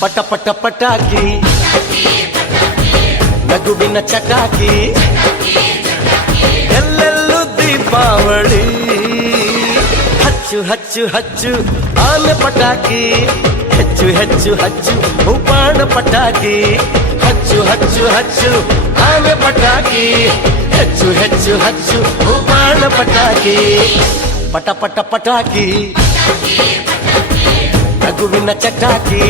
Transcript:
ಪಟ ಪಟ ಪಟಾಕಿ ನಗುವಿನ ಚಟಾಕಿ ಎಲ್ಲೆಲ್ಲೂ ದೀಪಾವಳಿ ಹಚ್ಚು ಹಚ್ಚು ಹಚ್ಚು ಆನೆ ಪಟಾಕಿ ಹೆಚ್ಚು ಹೆಚ್ಚು ಹಚ್ಚು ಬಾಣ ಪಟಾಕಿ ಹಚ್ಚು ಹಚ್ಚು ಹಚ್ಚು ಆನೆ ಪಟಾಕಿ ಹೆಚ್ಚು ಹೆಚ್ಚು ಹಚ್ಚು ಬಾಣ ಪಟಾಕಿ ಪಟ ಪಟ ಪಟಾಕಿ ನಗುವಿನ ಚಟಾಕಿ